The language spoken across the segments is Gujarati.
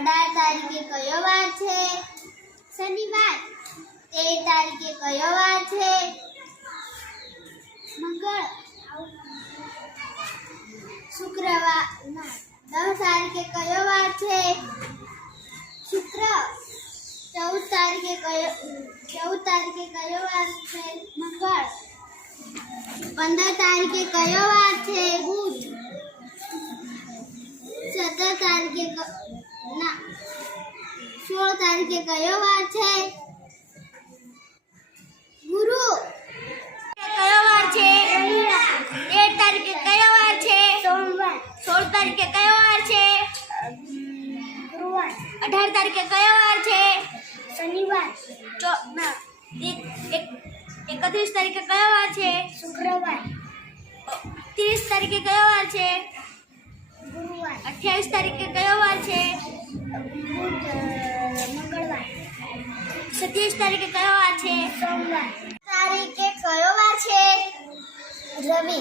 18 તારીખે કયો વાર છે? શનિવાર. 13 તારીખે કયો વાર છે? મંગળ. શુક્રવાર. 10 તારીખે કયો વાર છે? શુક્ર. 14 તારીખે કયો વાર છે? મંગળ. 15 તારીખે કયો વાર છે? બુધ. 17 તારીખે 16 તારીખે કયો વાર છે? ગુરુ. કયો વાર છે? 13 તારીખે કયો વાર છે? સોમવાર. 16 તારીખે કયો વાર છે? ગુરુવાર. 18 તારીખે કયો વાર છે? શનિવાર. 31 તારીખે કયો વાર છે? શુક્રવાર. 30 તારીખે કયો વાર છે? ગુરુવાર. 28 તારીખે કયો વાર છે? મંગળવાર. 27 તારીખે કયો વાર છે? સોમવાર. તારીખે કયો વાર છે? રવિ.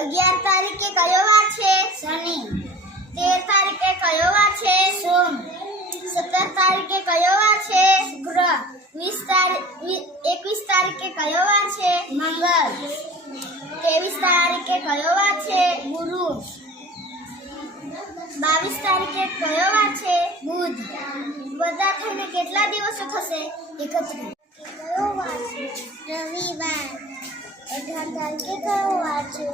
11 તારીખે કયો વાર છે? શનિ. 13 તારીખે કયો વાર છે? સોમ. 17 તારીખે કયો વાર છે? શુક્ર. 21 તારીખે કયો વાર છે? મંગળ. 23 તારીખે કયો વાર છે? ગુરુ. 22 તારીખે કયો વાર છે? બુધ. બધા થઈને કેટલા દિવસો થશે? 31. કયો વાર છે? રવિવાર. 18 તારીખે કયો વાર છે?